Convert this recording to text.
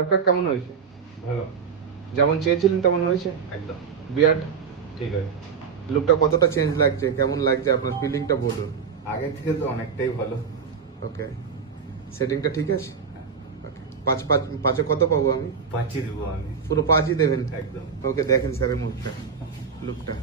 Haircut কেমন হয়েছে? ভালো, যেমন চেয়েছিলেন তেমন হয়েছে? একদম বিয়ার্ড ঠিক আছে। লুকটা কতটা চেঞ্জ লাগছে, কেমন লাগছে আপনার ফিলিংটা বলুন। আগের থেকে তো অনেকটাই ভালো। ওকে, সেটিংটা ঠিক আছে? ওকে, পাঁচে কত পাবো আমি? 5 দেবো আমি। পুরো 5ই দেবেন? একদম। ওকে, দেখেন স্যারের মুখটা, লুকটা।